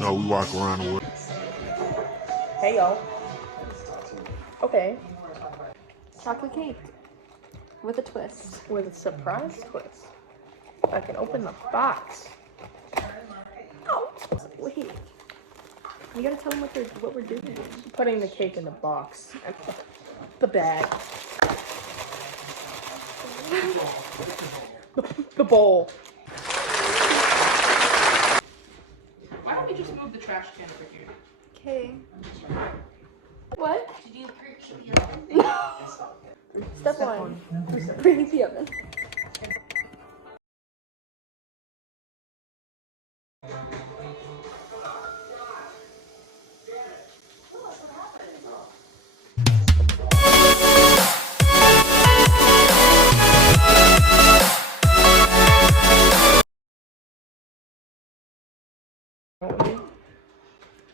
No, we walk around the world. Hey, y'all. Okay. Chocolate cake. With a twist. With a surprise twist. I can open the box. Oh, wait. You gotta tell them what we're doing. Putting the cake in the box. And the bag. The bowl. Why don't we just move the trash can over here? Okay. What? Did you preheat the oven? Step one. Preheat the oven.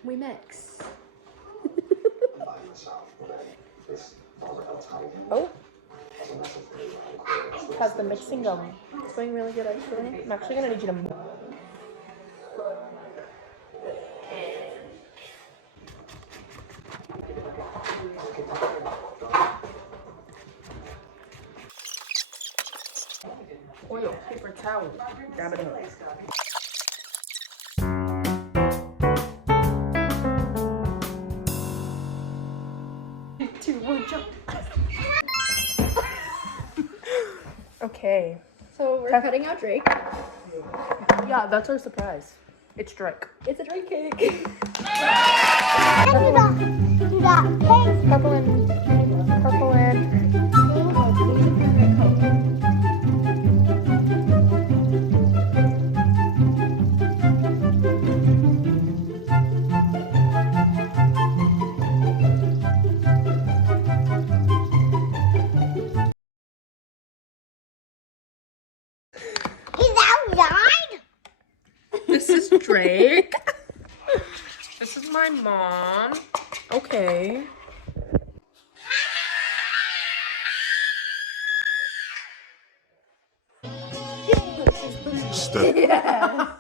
We mix. Oh. How's the mixing going? It's going really good, actually. I'm actually gonna need you to move. Oil, paper towel. Grab it up. 2, 1, jump. Okay. So we're cutting out Drake. Yeah, that's our surprise. It's Drake. It's a Drake cake. Purple and. This is Drake. This is my mom. Okay. Step. Yeah.